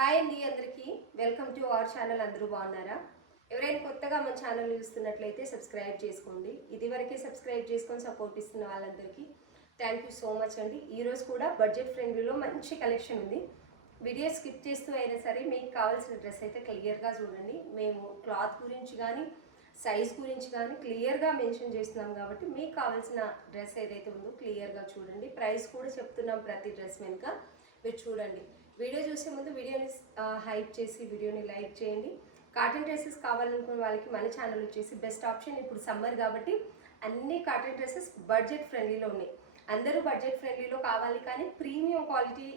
Hi అండి అందరికీ welcome to our channel. అందరూ బాగున్నారా? ఎవరైనా కొత్తగా మన ఛానల్ చూస్తున్నట్లయితే సబ్స్క్రైబ్ చేసుకోండి. ఇదివరకే సబ్స్క్రైబ్ చేసుకొని సపోర్ట్ ఇస్తున్న వాళ్ళందరికీ థ్యాంక్ యూ సో మచ్ అండి. ఈరోజు కూడా బడ్జెట్ ఫ్రెండ్లీలో మంచి కలెక్షన్ ఉంది. వీడియో స్కిప్ చేస్తూ అయినా సరే మీకు కావాల్సిన డ్రెస్ అయితే క్లియర్గా చూడండి. మేము క్లాత్ గురించి కానీ సైజ్ గురించి కానీ క్లియర్గా మెన్షన్ చేస్తున్నాం కాబట్టి మీకు కావాల్సిన డ్రెస్ ఏదైతే ఉందో క్లియర్గా చూడండి. ప్రైస్ కూడా చెప్తున్నాం ప్రతి డ్రెస్ వెనుక, మీరు చూడండి. వీడియో చూసే ముందు వీడియోని హైప్ చేసి వీడియోని లైక్ చేయండి. కాటన్ డ్రెస్సెస్ కావాలనుకునే వాళ్ళకి మన ఛానల్ వచ్చేసి బెస్ట్ ఆప్షన్. ఇప్పుడు సమ్మర్ కాబట్టి అన్ని కాటన్ డ్రెస్సెస్ బడ్జెట్ ఫ్రెండ్లీలో ఉన్నాయి. అందరూ బడ్జెట్ ఫ్రెండ్లీలో కావాలి కానీ ప్రీమియం క్వాలిటీ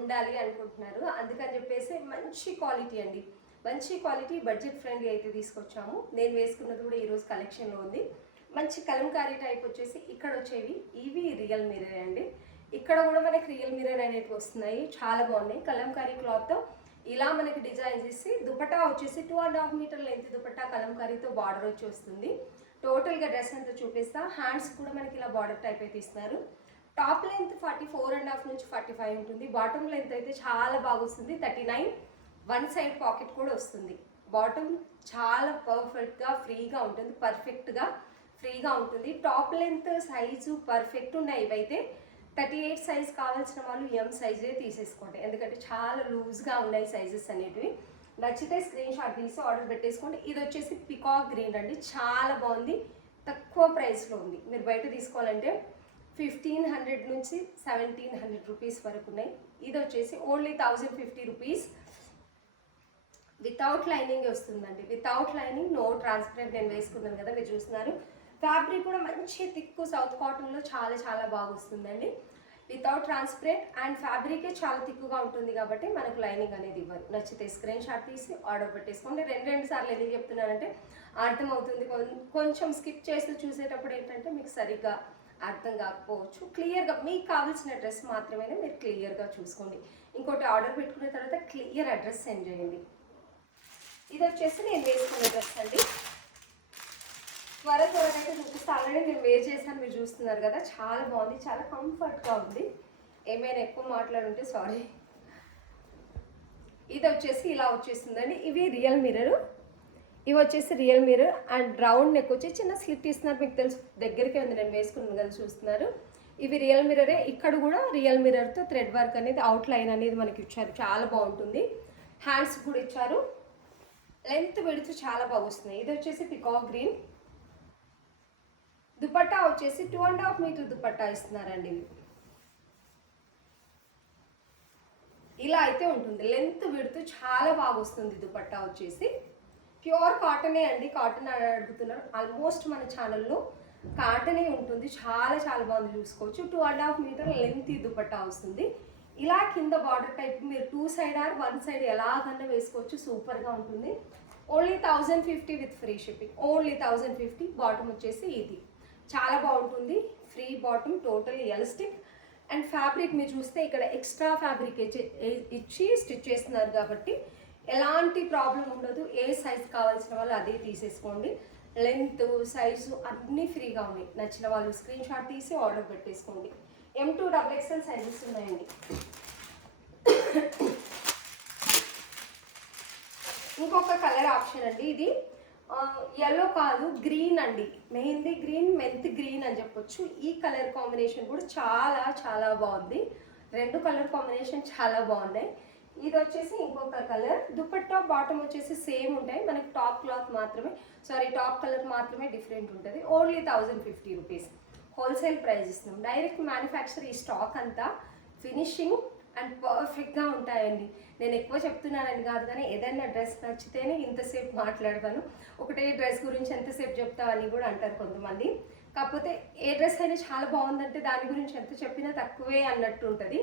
ఉండాలి అనుకుంటున్నారు. అందుకని చెప్పేసి మంచి క్వాలిటీ అండి, మంచి క్వాలిటీ బడ్జెట్ ఫ్రెండ్లీ అయితే తీసుకొచ్చాము. నేను వేసుకున్నది కూడా ఈరోజు కలెక్షన్లో ఉంది. మంచి కలంకారీ టైప్ వచ్చేసి ఇక్కడ వచ్చేవి ఇవి రియల్ మిర్రర్ అండి. ఇక్కడ కూడా మనకి రియల్ మిర్రర్ అనేవి వస్తున్నాయి, చాలా బాగున్నాయి. కలంకారీ క్లాత్తో ఇలా మనకి డిజైన్ చేసి దుపట్టా వచ్చేసి 2.5 మీటర్ లెంత్ దుపట్టా కలంకారీతో బార్డర్ వచ్చి వస్తుంది. టోటల్గా డ్రెస్ అంతా చూపిస్తా. హ్యాండ్స్ కూడా మనకి ఇలా బార్డర్ టైప్ అయితే ఇస్తున్నారు. టాప్ లెంత్ 44.5 నుంచి 45 ఉంటుంది. బాటమ్ లెంత్ అయితే చాలా బాగా వస్తుంది, 39. వన్ సైడ్ పాకెట్ కూడా వస్తుంది. బాటమ్ చాలా పర్ఫెక్ట్గా ఫ్రీగా ఉంటుంది, పర్ఫెక్ట్గా ఫ్రీగా ఉంటుంది. టాప్ లెంత్ సైజు పర్ఫెక్ట్ ఉన్నాయి. ఇవైతే 38 సైజ్ కావాల్సిన వాళ్ళు ఎం సైజే తీసేసుకోండి, ఎందుకంటే చాలా లూజ్గా ఉన్నాయి సైజెస్ అనేటివి. నచ్చితే స్క్రీన్ షాట్ తీసి ఆర్డర్ పెట్టేసుకోండి. ఇది వచ్చేసి పికాక్ గ్రీన్ అండి, చాలా బాగుంది, తక్కువ ప్రైస్లో ఉంది. మీరు బయట తీసుకోవాలంటే 1500 నుంచి 1700 రూపీస్ వరకు ఉన్నాయి. ఇది వచ్చేసి ఓన్లీ 1050 రూపీస్. వితౌట్ లైనింగ్ వస్తుందండి, వితౌట్ లైనింగ్, నో ట్రాన్స్పరెంట్. నేను వేసుకున్నాను కదా, మీరు చూస్తున్నారు. ఫ్యాబ్రిక్ కూడా మంచి థిక్ సౌత్ కాటన్లో చాలా చాలా బాగా వస్తుందండి. వితౌట్ ట్రాన్స్పరెంట్ అండ్ ఫ్యాబ్రికే చాలా థిక్గా ఉంటుంది కాబట్టి మనకు లైనింగ్ అనేది ఇవ్వరు. నచ్చితే స్క్రీన్ షాట్ తీసి ఆర్డర్ పెట్టేసుకోండి. రెండు సార్లు ఎందుకు చెప్తున్నానంటే అర్థమవుతుంది. కొంచెం స్కిప్ చేస్తూ చూసేటప్పుడు ఏంటంటే మీకు సరిగ్గా అర్థం కాకపోవచ్చు. క్లియర్గా మీకు కావాల్సిన డ్రెస్ మాత్రమే మీరు క్లియర్గా చూసుకోండి. ఇంకోటి ఆర్డర్ పెట్టుకున్న తర్వాత క్లియర్ అడ్రస్ సెండ్ చేయండి. ఇది వచ్చేసి నేను వేసుకున్న డ్రెస్ అండి. త్వరగా అయితే చూపిస్తే ఆల్రెడీ నేను వేర్ చేశాను, మీరు చూస్తున్నారు కదా. చాలా బాగుంది, చాలా కంఫర్ట్గా ఉంది. ఏమైనా ఎక్కువ మాట్లాడుంటే సారీ. ఇది వచ్చేసి ఇలా వచ్చేస్తుందండి. ఇవి రియల్ మిర్రర్, ఇవి వచ్చేసి real mirror and round neck వచ్చి చిన్న స్లిట్ ఇస్తున్నారు. మీకు తెలుసు, దగ్గరికే ఉంది, నేను వేసుకున్నాను కదా, చూస్తున్నారు. ఇవి రియల్ మిర్రరే. ఇక్కడ కూడా రియల్ మిర్రర్తో థ్రెడ్ వర్క్ అనేది అవుట్ లైన్ అనేది మనకి ఇచ్చారు, చాలా బాగుంటుంది. హ్యాండ్స్ కూడా ఇచ్చారు. లెంత్ విడ్త్ చాలా బాగా వస్తున్నాయి. ఇది వచ్చేసి పికాక్ గ్రీన్. దుపట్టా వచ్చేసి 2.5 మీటర్ దుపట్టా ఇస్తున్నారండి. ఇలా అయితే ఉంటుంది. లెంత్ విడ్త్ చాలా బాగా వస్తుంది. దుపట్టా వచ్చేసి ప్యూర్ కాటనే అండి. కాటన్ అడుగుతున్నారు, ఆల్మోస్ట్ మన ఛానల్లో కాటనే ఉంటుంది. చాలా చాలా బాగుంది, చూసుకోవచ్చు. 2.5 మీటర్ లెంత్ దుపట్టా వస్తుంది. ఇలా కింద బార్డర్ టైప్ మీరు 2 సైడ్ ఆర్ 1 సైడ్ ఎలాగన్నా వేసుకోవచ్చు, సూపర్గా ఉంటుంది. Only 1050 with free shipping, only 1050. Bottom వచ్చేసి ఇది చాలా బాగుంటుంది, free bottom, total elastic and fabric మీరు చూస్తే ఇక్కడ ఎక్స్ట్రా ఫ్యాబ్రిక్ ఇచ్చి స్టిచ్ చేస్తున్నారు కాబట్టి ఎలాంటి ప్రాబ్లం ఉండదు. ఏ సైజ్ కావాల్సిన వాళ్ళు అదే తీసేసుకోండి. లెంత్ సైజు అన్నీ ఫ్రీగా ఉన్నాయి. నచ్చిన వాళ్ళు స్క్రీన్ షాట్ తీసి ఆర్డర్ పెట్టేసుకోండి. M2 XXL సైజెస్ ఉన్నాయండి. ఇంకొక కలర్ ఆప్షన్ అండి. ఇది ఎల్లో కాదు, గ్రీన్ అండి, మెహందీ గ్రీన్, మెంత్ గ్రీన్ అని చెప్పొచ్చు. ఈ కలర్ కాంబినేషన్ కూడా చాలా చాలా బాగుంది. రెండు కలర్ కాంబినేషన్ చాలా బాగున్నాయి. ఇది వచ్చేసి ఇంకొక కలర్. దుపట్టా బాటమ్ వచ్చేసి సేమ్ ఉంటాయి, మనకి టాప్ క్లాత్ మాత్రమే, టాప్ కలర్ మాత్రమే డిఫరెంట్ ఉంటుంది. ఓన్లీ 1050 రూపీస్ హోల్సేల్ ప్రైస్ ఇస్తున్నాం. Direct manufacture. ఈ స్టాక్ అంతా ఫినిషింగ్ అండ్ పర్ఫెక్ట్గా ఉంటాయండి. నేను ఎక్కువ చెప్తున్నానని కాదు, కానీ ఏదైనా డ్రెస్ నచ్చితేనే ఇంతసేపు మాట్లాడతాను. ఒకటే డ్రెస్ గురించి ఎంతసేపు చెప్తావని కూడా అంటారు కొంతమంది. కాకపోతే ఏ డ్రెస్ అయినా చాలా బాగుందంటే దాని గురించి ఎంత చెప్పినా తక్కువే అన్నట్టు ఉంటుంది.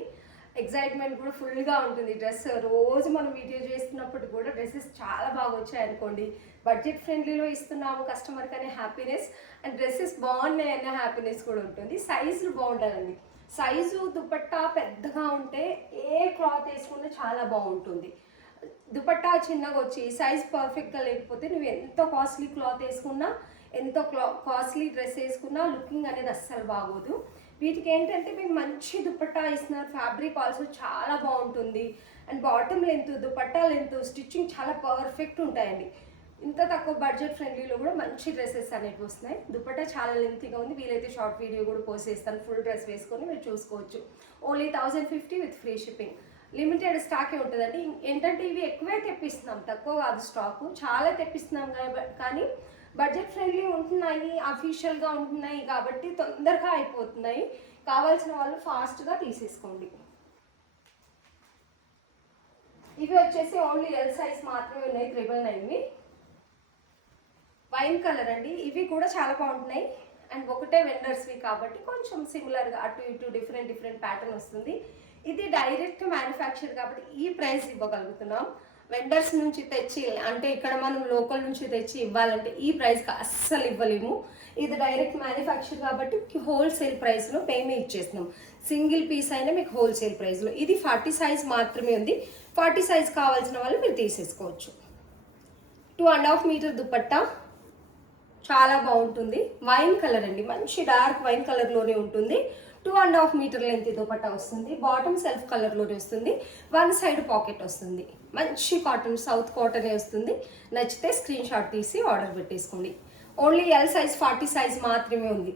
ఎగ్జైట్మెంట్ కూడా ఫుల్గా ఉంటుంది. డ్రెస్ రోజు మనం వీడియో చేస్తున్నప్పుడు కూడా డ్రెస్సెస్ చాలా బాగా వచ్చాయి అనుకోండి. బడ్జెట్ ఫ్రెండ్లీలో ఇస్తున్నాము కస్టమర్కి అనే హ్యాపీనెస్ అండ్ డ్రెస్సెస్ బాగున్నాయి అనే హ్యాపీనెస్ కూడా ఉంటుంది. సైజులు బాగుండాలండి. సైజు దుపట్టా పెద్దగా ఉంటే ఏ క్లాత్ వేసుకున్నా చాలా బాగుంటుంది. దుపట్టా చిన్నగా వచ్చి సైజ్ పర్ఫెక్ట్గా లేకపోతే నువ్వు ఎంత కాస్ట్లీ క్లాత్ వేసుకున్నా, ఎంత కాస్ట్లీ డ్రెస్ వేసుకున్నా లుకింగ్ అనేది అస్సలు బాగోదు. వీటికి ఏంటంటే మీకు మంచి దుపట్టా ఇస్తున్నారు, ఫ్యాబ్రిక్ ఆల్సో చాలా బాగుంటుంది. And bottom length, dupatta length, stitching చాలా పర్ఫెక్ట్ ఉంటాయండి. ఇంత తక్కువ బడ్జెట్ ఫ్రెండ్లీలో కూడా మంచి డ్రెస్సెస్ అనేవి వస్తున్నాయి. దుపట్టా చాలా లెంతీగా ఉంది, వీలైతే షార్ట్ వీడియో కూడా పోస్ట్ చేస్తాను. ఫుల్ డ్రెస్ వేసుకొని మీరు చూసుకోవచ్చు. Only 1050 with free shipping. Limited స్టాకే ఉంటుందండి. ఏంటంటే ఇవి ఎక్కువే తెప్పిస్తున్నాం, తక్కువ కాదు స్టాకు, చాలా తెప్పిస్తున్నాం కానీ బడ్జెట్ ఫ్రెండ్లీ ఉంటున్నాయి, అఫీషియల్గా ఉంటున్నాయి కాబట్టి తొందరగా అయిపోతున్నాయి. కావాల్సిన వాళ్ళు ఫాస్ట్గా తీసేసుకోండి. ఇవి వచ్చేసి ఓన్లీ ఎల్ సైజ్ మాత్రమే ఉన్నాయి, 999. వైన్ కలర్ అండి, ఇవి కూడా చాలా బాగుంటున్నాయి. అండ్ ఒకటే వెండర్స్వి కాబట్టి కొంచెం సిమిలర్గా అటు ఇటు డిఫరెంట్ ప్యాటర్న్ వస్తుంది. ఇది డైరెక్ట్ మ్యానుఫ్యాక్చర్ కాబట్టి ఈ ప్రైస్ ఇవ్వగలుగుతున్నాం. వెండర్స్ నుంచి తెచ్చి అంటే ఇక్కడ మనం లోకల్ నుంచి తెచ్చి ఇవ్వాలంటే ఈ ప్రైస్కి అస్సలు ఇవ్వలేము. ఇది డైరెక్ట్ మ్యానుఫ్యాక్చర్ కాబట్టి హోల్సేల్ ప్రైస్లో మేమే ఇచ్చేస్తున్నాం. సింగిల్ పీస్ అయినా మీకు హోల్సేల్ ప్రైస్లో. ఇది 40 సైజ్ మాత్రమే ఉంది. 40 సైజ్ కావాల్సిన వాళ్ళు మీరు తీసేసుకోవచ్చు. 2.5 మీటర్ దుపట్టా చాలా బాగుంటుంది. వైన్ కలర్ అండి, మంచి డార్క్ వైన్ కలర్లోనే ఉంటుంది. 2.5 మీటర్ లెంత్ దుపట్టా వస్తుంది. బాటమ్ సెల్ఫ్ కలర్లోనే వస్తుంది. 1 సైడ్ పాకెట్ వస్తుంది. మంచి కాటన్, సౌత్ కాటనే వస్తుంది. నచ్చితే స్క్రీన్ షాట్ తీసి ఆర్డర్ పెట్టేసుకోండి. ఓన్లీ ఎల్ సైజ్ 40 సైజ్ మాత్రమే ఉంది.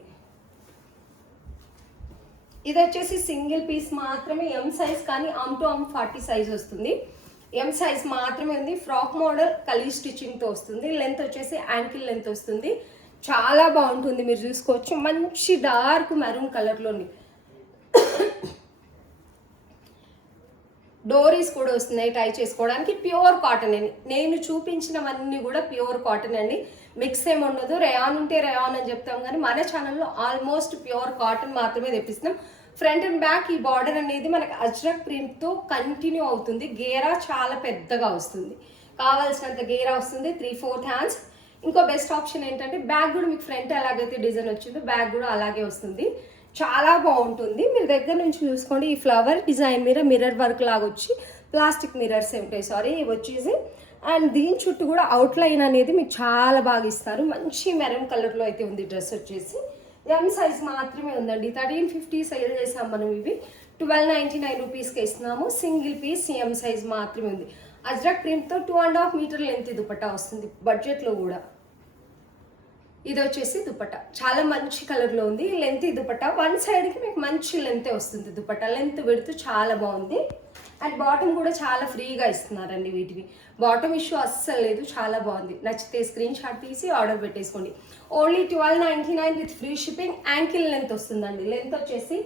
ఇది వచ్చేసి సింగిల్ పీస్ మాత్రమే, ఎం సైజ్ కానీ అమ్ టు అమ్ 40 సైజ్ వస్తుంది. ఎం సైజ్ మాత్రమే ఉంది. ఫ్రాక్ మోడల్ కలీ స్టిచ్చింగ్తో వస్తుంది. లెంత్ వచ్చేసి యాంకిల్ లెంత్ వస్తుంది. చాలా బాగుంటుంది, మీరు చూసుకోవచ్చు. మంచి డార్క్ మెరూన్ కలర్లోని డోరీస్ కూడా వస్తున్నాయి టై చేసుకోవడానికి. ప్యూర్ కాటన్ అండి, నేను చూపించినవన్నీ కూడా ప్యూర్ కాటన్ అండి. మిక్స్ ఏమి ఉండదు. రేయాన్ ఉంటే రేయాన్ అని చెప్తాం కానీ మన ఛానల్లో ఆల్మోస్ట్ ప్యూర్ కాటన్ మాత్రమే తెప్పిస్తున్నాం. ఫ్రంట్ అండ్ బ్యాక్ ఈ బార్డర్ అనేది మనకి అజ్రక్ ప్రింట్తో కంటిన్యూ అవుతుంది. గేరా చాలా పెద్దగా వస్తుంది, కావాల్సినంత గేరా వస్తుంది. 3/4 హ్యాండ్స్. ఇంకో బెస్ట్ ఆప్షన్ ఏంటంటే బ్యాగ్ కూడా మీకు ఫ్రంట్ ఎలాగైతే డిజైన్ వచ్చిందో బ్యాగ్ కూడా అలాగే వస్తుంది. చాలా బాగుంటుంది. మీరు దగ్గర నుంచి చూసుకోండి. ఈ ఫ్లవర్ డిజైన్ మీద మిర్రర్ వర్క్ లాగా వచ్చి ప్లాస్టిక్ మిర్రర్స్ ఉంటాయి ఇవి వచ్చేసి. అండ్ దీని చుట్టూ కూడా అవుట్లైన్ అనేది మీకు చాలా బాగా ఇస్తారు. మంచి మెరూన్ కలర్లో అయితే ఉంది డ్రెస్ వచ్చేసి. ఎం సైజ్ మాత్రమే ఉందండి. 1350 సేల్ చేసాం మనం. ఇవి 1299 రూపీస్కి ఇస్తున్నాము. సింగిల్ పీస్ ఎం సైజ్ మాత్రమే ఉంది. అజ్రక్ ప్రింట్తో 2.5 మీటర్ లెంత్ దుపట్టా వస్తుంది బడ్జెట్లో కూడా. ఇది వచ్చేసి దుపట్టా చాలా మంచి కలర్లో ఉంది. లెంత్ దుపట్టా 1 సైడ్కి మీకు మంచి లెంతే వస్తుంది. దుపట్టా లెంత్ పెడుతూ చాలా బాగుంది. అండ్ బాటమ్ కూడా చాలా ఫ్రీగా ఇస్తున్నారండి. వీటివి బాటమ్ ఇష్యూ అస్సలు లేదు, చాలా బాగుంది. నచ్చితే స్క్రీన్ షాట్ తీసి ఆర్డర్ పెట్టేసుకోండి. Only 1299 with free shipping. Ankle length వస్తుందండి. లెంత్ వచ్చేసి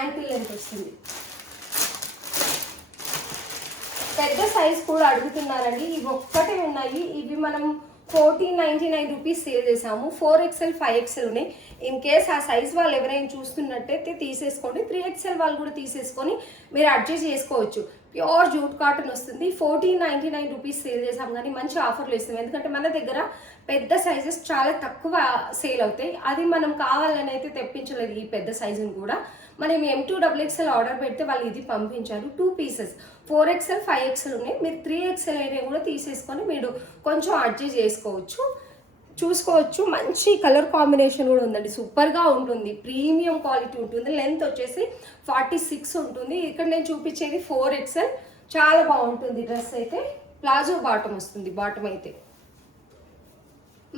యాంకిల్ లెంత్ వస్తుంది. పెద్ద సైజ్ కూడా అడుగుతున్నారండి. ఇవి ఒక్కటే ఉన్నాయి. ఇవి మనం 1499 రూపీస్ సేల్ చేసాము. 4XL 5XL ఉన్నాయి. ఇన్ కేస్ ఆ సైజ్ వాళ్ళు ఎవరైనా చూస్తున్నట్టయితే తీసేసుకోండి. 3XL వాళ్ళు కూడా తీసేసుకొని మీరు అడ్జస్ట్ చేసుకోవచ్చు. ప్యూర్ జూట్ కాటన్ వస్తుంది. 1499 రూపీస్ సేల్ చేసాం కానీ మంచి ఆఫర్లు ఇస్తాం. ఎందుకంటే మన దగ్గర పెద్ద సైజెస్ చాలా తక్కువ సేల్ అవుతాయి. అది మనం కావాలని అయితే తెప్పించలేదు. ఈ పెద్ద సైజుని కూడా మనం M2XXL ఆర్డర్ పెడితే వాళ్ళు ఇది పంపించారు. 2 పీసెస్ 4XL 5XL ఉన్నాయి. మీరు 3XL అయినా కూడా తీసేసుకొని మీరు కొంచెం అడ్జస్ట్ చేసుకోవచ్చు. చూసుకోవచ్చు. మంచి కలర్ కాంబినేషన్ కూడా ఉందండి. సూపర్గా ఉంటుంది. ప్రీమియం క్వాలిటీ ఉంటుంది. లెంత్ వచ్చేసి 46 ఉంటుంది. ఇక్కడ నేను చూపించేది 4XL. చాలా బాగుంటుంది డ్రెస్ అయితే. ప్లాజో బాటమ్ వస్తుంది. బాటమ్ అయితే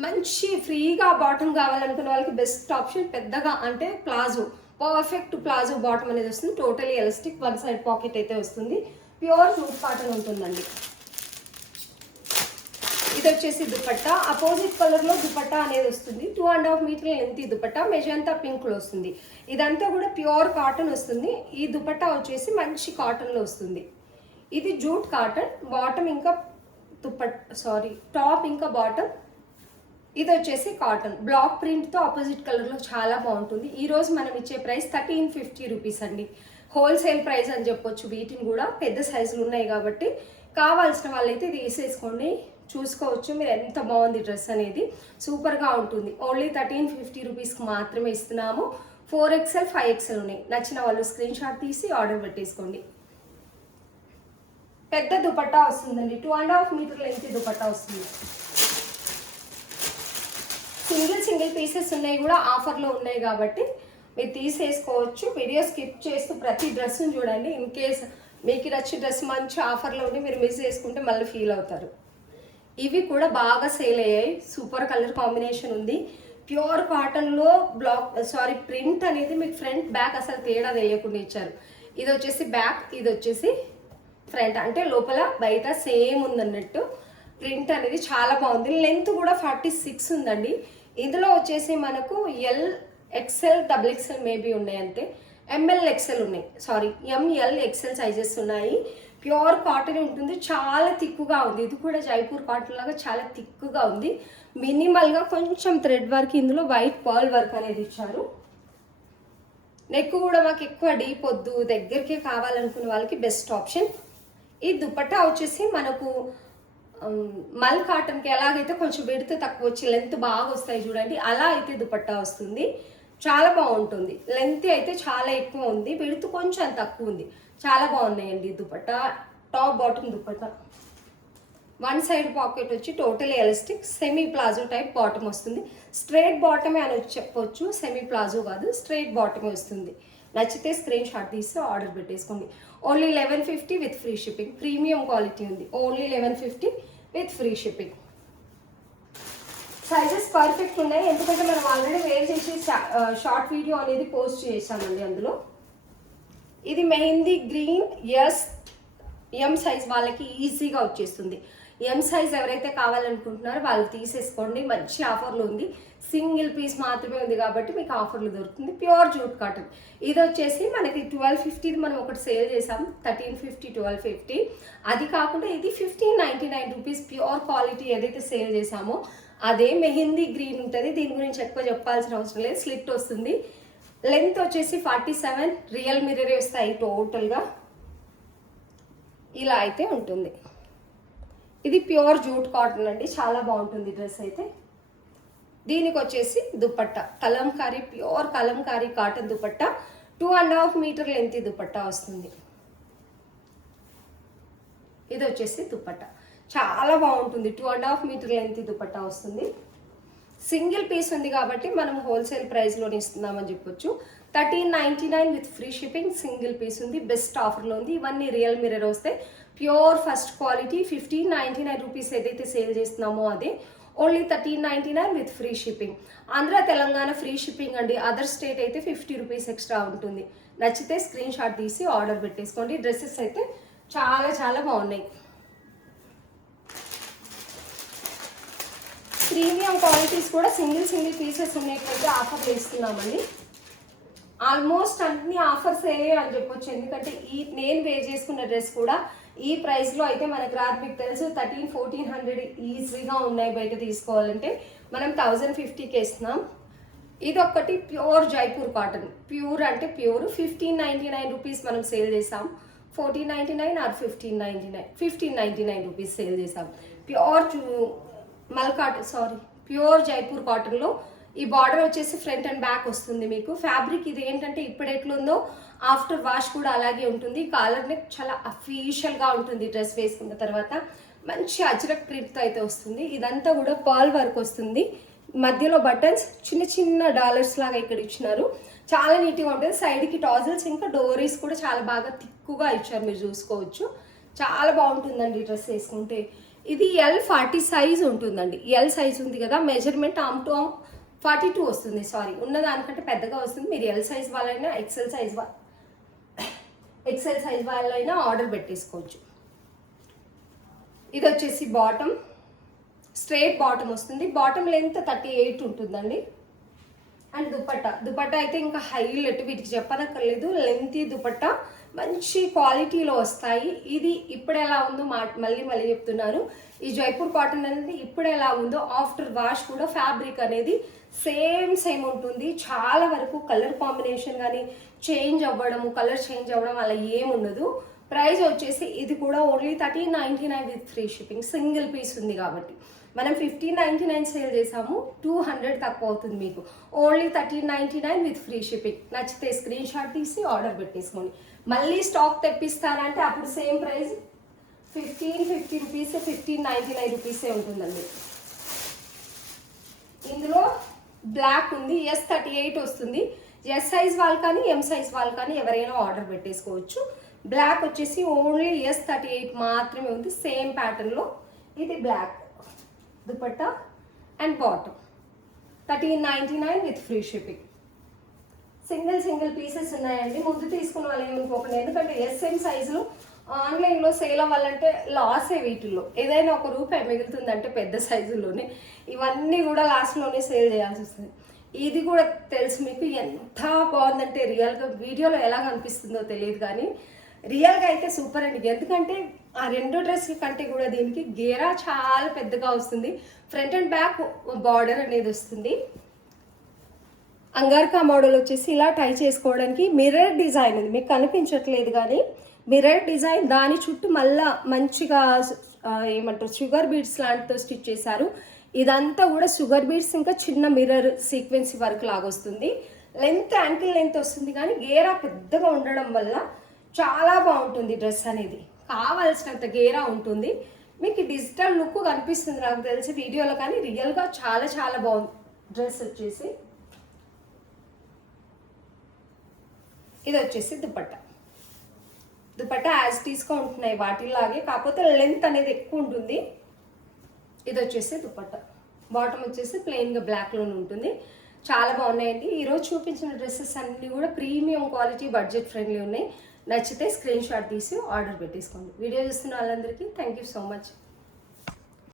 మంచి ఫ్రీగా బాటమ్ కావాలనుకున్న వాళ్ళకి బెస్ట్ ఆప్షన్. పెద్దగా అంటే ప్లాజో, పర్ఫెక్ట్ ప్లాజో బాటమ్ అనేది వస్తుంది. టోటలీ ఎలాస్టిక్, 1 సైడ్ పాకెట్ అయితే వస్తుంది. ప్యూర్ జూట్ కాటన్ ఉంటుందండి. ఇది వచ్చేసి దుపట్టా. అపోజిట్ కలర్లో దుపట్టా అనేది వస్తుంది. 2.5 మీటర్ లెంత్ దుపట్టా. మెజంతా పింక్లో వస్తుంది. ఇదంతా కూడా ప్యూర్ కాటన్ వస్తుంది. ఈ దుపట్టా వచ్చేసి మంచి కాటన్లో వస్తుంది. ఇది జూట్ కాటన్. బాటమ్ ఇంకా టాప్ ఇంకా బాటమ్. ఇది వచ్చేసి కాటన్ బ్లాక్ ప్రింట్తో ఆపోజిట్ కలర్లో చాలా బాగుంటుంది. ఈరోజు మనం ఇచ్చే ప్రైస్ 1350 రూపీస్ అండి. హోల్సేల్ ప్రైస్ అని చెప్పొచ్చు. వీటిని కూడా పెద్ద సైజులు ఉన్నాయి కాబట్టి కావాల్సిన వాళ్ళైతే తీసేసుకోండి. చూసుకోవచ్చు మీరు ఎంత బాగుంది డ్రెస్ అనేది. సూపర్గా ఉంటుంది. ఓన్లీ 1350 రూపీస్కి మాత్రమే ఇస్తున్నాము. 4XL 5XL ఉన్నాయి. నచ్చిన వాళ్ళు స్క్రీన్ షాట్ తీసి ఆర్డర్ పెట్టేసుకోండి. పెద్ద దుపట్టా వస్తుందండి. 2.5 మీటర్ లెంత్ దుపట్టా వస్తుంది. సింగిల్ పీసెస్ ఉన్నాయి కూడా ఆఫర్లో ఉన్నాయి కాబట్టి మీరు తీసేసుకోవచ్చు. వీడియో స్కిప్ చేస్తూ ప్రతి డ్రెస్ని చూడండి. ఇన్ కేస్ మీకు నచ్చిన డ్రెస్ మంచి ఆఫర్లో ఉండి మీరు మిస్ చేసుకుంటే మళ్ళీ ఫీల్ అవుతారు. ఇవి కూడా బాగా సేల్ అయ్యాయి. సూపర్ కలర్ కాంబినేషన్ ఉంది. ప్యూర్ కాటన్లో ప్రింట్ అనేది మీకు ఫ్రంట్ బ్యాక్ అసలు తేడా తెలియకుండా ఇచ్చారు. ఇది వచ్చేసి బ్యాక్, ఇది వచ్చేసి ఫ్రంట్, అంటే లోపల బయట సేమ్ ఉందన్నట్టు. ప్రింట్ అనేది చాలా బాగుంది. లెంత్ కూడా 46 ఉందండి. ఇందులో వచ్చేసి మనకు L, XL, double XL maybe ఉన్నాయి అంతే. ఎంఎల్, ఎక్సెల్ ఉన్నాయి, ఎంఎల్, ఎక్సెల్ సైజెస్ ఉన్నాయి. ప్యూర్ కాటన్ ఉంటుంది, చాలా థిక్గా ఉంది. ఇది కూడా జైపూర్ కాటన్ లాగా చాలా థిక్గా ఉంది. మినిమల్గా కొంచెం థ్రెడ్ వర్క్, ఇందులో వైట్ పర్ల్ వర్క్ అనేది ఇచ్చారు. నెక్ కూడా మాకు ఎక్కువ డీప్ వద్దు, దగ్గరికే కావాలనుకునే వాళ్ళకి బెస్ట్ ఆప్షన్. ఈ దుపట్టా వచ్చేసి మనకు మల్ కాటన్కి ఎలాగైతే కొంచెం విడత తక్కువ వచ్చి లెంత్ బాగా వస్తాయి చూడండి, అలా అయితే దుపట్టా వస్తుంది. చాలా బాగుంటుంది. లెంత్ అయితే చాలా ఎక్కువ ఉంది, విడత కొంచెం తక్కువ ఉంది. చాలా బాగున్నాయండి dupatta. Top bottom dupatta. One side pocket వచ్చి total elastic semi palazzo type bottom వస్తుంది. స్ట్రైట్ బాటమే అని చెప్పొచ్చు, సెమీ ప్లాజో కాదు, స్ట్రైట్ బాటమే వస్తుంది. నచ్చితే స్క్రీన్ షాట్ తీసి ఆర్డర్ పెట్టేసుకోండి. Only 1150 with free shipping. Premium quality ఉంది. Only 1150 with free shipping. Sizes perfect ఉన్నాయి, ఎందుకంటే మనం ఆల్రెడీ వేర్ చేసి షార్ట్ వీడియో అనేది పోస్ట్ చేశామండి అందులో. ఇది మెహందీ గ్రీన్, ఎం సైజ్ వాళ్ళకి ఈజీగా వచ్చేస్తుంది. ఎం సైజ్ ఎవరైతే కావాలనుకుంటున్నారో వాళ్ళు తీసేసుకోండి. మంచి ఆఫర్లు ఉంది. సింగిల్ పీస్ మాత్రమే ఉంది కాబట్టి మీకు ఆఫర్లు దొరుకుతుంది. Pure jute cotton. ఇది వచ్చేసి మనకి 1250 మనం ఒకటి సేల్ చేసాం, 1350, 1250. అది కాకుండా ఇది 1599 రూపీస్ ప్యూర్ క్వాలిటీ ఏదైతే సేల్ చేసామో అదే మెహందీ గ్రీన్ ఉంటుంది. దీని గురించి ఎక్కువ చెప్పాల్సిన అవసరం లేదు. స్లిట్ వస్తుంది. లెంత్ వచ్చేసి 47. రియల్ మిర్రర్ వస్తాయి టోటల్గా. ఇలా అయితే ఉంటుంది. ఇది ప్యూర్ జూట్ కాటన్ అండి, చాలా బాగుంటుంది డ్రెస్ అయితే. దీనికి వచ్చేసి dupatta kalamkari, pure kalamkari cotton dupatta. 2.5 metre length dupatta వస్తుంది. ఇది వచ్చేసి దుపట్టా చాలా బాగుంటుంది. 2.5 మీటర్ లెంత్ దుపట్టా వస్తుంది. సింగిల్ పీస్ ఉంది కాబట్టి మనం హోల్సేల్ ప్రైస్లోనే ఇస్తున్నామని చెప్పొచ్చు. 1399 with free shipping. Single piece ఉంది, బెస్ట్ ఆఫర్లో ఉంది. ఇవన్నీ రియల్ మిర్రర్ వస్తే ప్యూర్ ఫస్ట్ క్వాలిటీ. 1599 రూపీస్ ఏదైతే సేల్ చేస్తున్నామో అదే only 1399 with free shipping. Andhra Telangana free shipping అండి. అదర్ స్టేట్ అయితే 50 రూపీస్ ఎక్స్ట్రా ఉంటుంది. నచ్చితే స్క్రీన్ షాట్ తీసి ఆర్డర్ పెట్టేసుకోండి. డ్రెస్సెస్ అయితే చాలా చాలా బాగున్నాయి. ప్రీమియం క్వాలిటీస్ కూడా సింగిల్ పీసెస్ ఉన్నట్లయితే ఆఫర్లు ఇస్తున్నామండి. ఆల్మోస్ట్ అన్ని ఆఫర్స్ అని చెప్పొచ్చు, ఎందుకంటే నేను వేర్ చేసుకున్న డ్రెస్ కూడా ఈ ప్రైస్లో అయితే మనకు రాదు. మీకు తెలుసు 1300-1400 ఈజీగా ఉన్నాయి బయట తీసుకోవాలంటే. మనం 1050కి ఇస్తున్నాం. ఇది ఒక్కటి ప్యూర్ జైపూర్ కాటన్. ప్యూర్ అంటే ప్యూర్ 1599 రూపీస్ మనం సేల్ చేసాం. 1499 ఆర్ 1599 రూపీస్ సేల్ చేసాం. ప్యూర్ జైపూర్ కాటన్లో ఈ బార్డర్ వచ్చేసి ఫ్రంట్ అండ్ బ్యాక్ వస్తుంది మీకు. ఫ్యాబ్రిక్ ఇది ఏంటంటే ఇప్పుడు ఎట్లుందో ఆఫ్టర్ వాష్ కూడా అలాగే ఉంటుంది. కాలర్ నెక్ చాలా అఫీషియల్గా ఉంటుంది. డ్రెస్ వేసుకున్న తర్వాత మంచి అజ్రక్ ప్రింట్తో అయితే వస్తుంది. ఇదంతా కూడా పర్ల్ వర్క్ వస్తుంది. మధ్యలో బటన్స్ చిన్న చిన్న డాలర్స్ లాగా ఇక్కడ ఇచ్చినారు. చాలా నీట్గా ఉంటుంది. సైడ్కి టాజిల్స్ ఇంకా డోరీస్ కూడా చాలా బాగా థిక్గా ఇచ్చారు, మీరు చూసుకోవచ్చు. చాలా బాగుంటుందండి డ్రెస్ వేసుకుంటే. ఇది L40 సైజ్ ఉంటుందండి. ఎల్ సైజ్ ఉంది కదా, మెజర్మెంట్ ఆమ్ టు ఆమ్ 42 వస్తుంది. ఉన్నదానికంటే పెద్దగా వస్తుంది. మీరు ఎల్ సైజ్ వాళ్ళైనా ఎక్సెల్ సైజ్ వాళ్ళైనా ఆర్డర్ పెట్టేసుకోవచ్చు. ఇది వచ్చేసి బాటమ్, స్ట్రైట్ బాటమ్ వస్తుంది. బాటమ్ లెంత్ 38 ఉంటుందండి. అండ్ దుపట్టా అయితే ఇంకా హైలైట్, వీటికి చెప్పనక్కర్లేదు. లెంతీ దుపట్టా మంచి క్వాలిటీలో వస్తాయి. ఇది ఇప్పుడు ఎలా ఉందో మళ్ళీ చెప్తున్నాను. ఈ జైపూర్ కాటన్ అనేది ఇప్పుడు ఎలా ఉందో ఆఫ్టర్ వాష్ కూడా ఫ్యాబ్రిక్ అనేది సేమ్ ఉంటుంది. చాలా వరకు కలర్ కాంబినేషన్ కానీ కలర్ చేంజ్ అవ్వడం అలా ఏముండదు. ప్రైస్ వచ్చేసి ఇది కూడా only 1399 with free shipping. Single piece ఉంది కాబట్టి మనం 1599 సేల్ చేసాము. 200 తక్కువ అవుతుంది మీకు. Only 1399 with free shipping. నచ్చితే స్క్రీన్ షాట్ తీసి ఆర్డర్ పెట్టేసుకోండి. మళ్ళీ స్టాక్ తెప్పిస్తారంటే అప్పుడు సేమ్ ప్రైస్ 1550 రూపీస్, 1599 రూపీసే ఉంటుందండి. ఇందులో బ్లాక్ ఉంది, S38 వస్తుంది. ఎస్ సైజ్ వాళ్ళు కానీ ఎం సైజ్ వాళ్ళు కానీ ఎవరైనా ఆర్డర్ పెట్టేసుకోవచ్చు. బ్లాక్ వచ్చేసి ఓన్లీ S38 మాత్రమే ఉంది, సేమ్ ప్యాటర్న్లో. ఇది black dupatta and bottom 1399 with free shipping. Single pieces ఉన్నాయండి. ముందు తీసుకున్న వాళ్ళు ఏమనుకోకండి, ఎందుకంటే SM సైజులు ఆన్లైన్లో సేల్ అవ్వాలంటే లాసే. వీటిల్లో ఏదైనా ₹1 మిగులుతుందంటే పెద్ద సైజుల్లోనే. ఇవన్నీ కూడా లాస్ట్లోనే సేల్ చేయాల్సి వస్తుంది. ఇది కూడా తెలుసు మీకు ఎంత బాగుందంటే, రియల్గా వీడియోలో ఎలా కనిపిస్తుందో తెలియదు కానీ రియల్గా అయితే సూపర్ అండి. ఎందుకంటే ఆ 2 డ్రెస్ల కంటే కూడా దీనికి గేరా చాలా పెద్దగా వస్తుంది. ఫ్రంట్ అండ్ బ్యాక్ బార్డర్ అనేది వస్తుంది. అంగార్కా మోడల్ వచ్చేసి ఇలా టై చేసుకోవడానికి మిర్రర్ డిజైన్ ఉంది, మీకు కనిపించట్లేదు కానీ మిర్రర్ డిజైన్. దాని చుట్టూ మళ్ళా మంచిగా ఏమంటారు షుగర్ బీడ్స్ లాంటితో స్టిచ్ చేశారు. ఇదంతా కూడా షుగర్ బీడ్స్ ఇంకా చిన్న మిర్రర్ సీక్వెన్సీ వర్క్ లాగా వస్తుంది. లెంత్ యాంకిల్ లెంత్ వస్తుంది కానీ గేరా పెద్దగా ఉండడం వల్ల చాలా బాగుంటుంది డ్రెస్ అనేది. కావాల్సినంత గేరా ఉంటుంది. మీకు డిజిటల్ లుక్ కనిపిస్తుంది నాకు తెలిసి వీడియోలో, కానీ రియల్గా చాలా బాగుంది డ్రెస్ వచ్చేసి. ఇది వచ్చేసి దుపట్టా యాజ్ తీసుకుంటున్నాయి వాటిలాగే, కాకపోతే లెంత్ అనేది ఎక్కువ ఉంటుంది. ఇది వచ్చేసి దుపట్టా. బాటమ్ వచ్చేసి ప్లెయిన్గా బ్లాక్లోనే ఉంటుంది. చాలా బాగున్నాయండి. ఈరోజు చూపించిన డ్రెస్సెస్ అన్నీ కూడా ప్రీమియం క్వాలిటీ, బడ్జెట్ ఫ్రెండ్లీ ఉన్నాయి. నచ్చితే స్క్రీన్ షాట్ తీసి ఆర్డర్ పెట్టేసుకోండి. వీడియో చూస్తున్న వాళ్ళందరికీ థ్యాంక్ యూ సో మచ్.